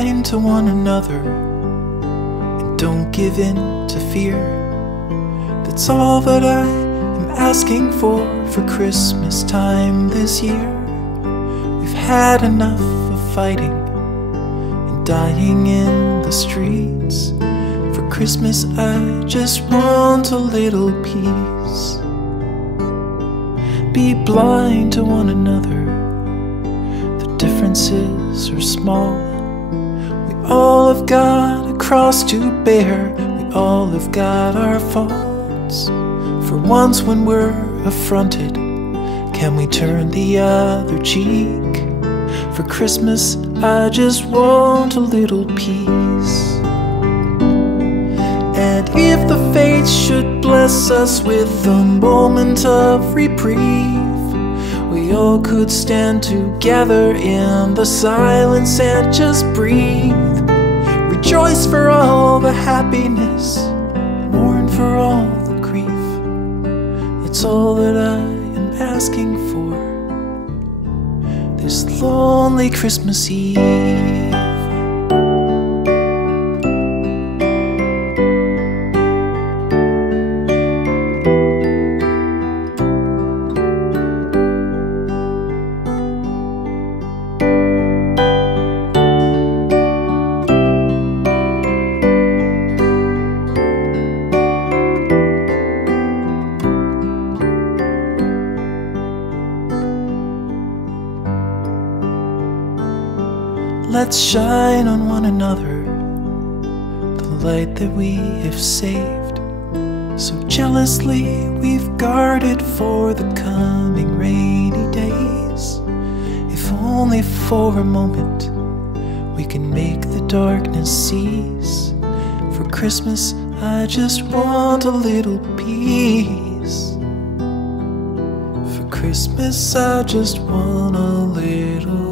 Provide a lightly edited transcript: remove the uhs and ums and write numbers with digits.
kind to one another, and don't give in to fear. That's all that I am asking for Christmas time this year. We've had enough of fighting and dying in the streets. For Christmas I just want a little peace. Be blind to one another, the differences are small. We all have got a cross to bear, we all have got our faults. For once when we're affronted, can we turn the other cheek? For Christmas I just want a little peace. And if the fates should bless us with a moment of reprieve, we all could stand together in the silence and just breathe. Rejoice for all the happiness, mourn for all the grief. It's all that I am asking for this lonely Christmas Eve. Let's shine on one another the light that we have saved, so jealously we've guarded for the coming rainy days. If only for a moment we can make the darkness cease. For Christmas I just want a little peace. For Christmas I just want a little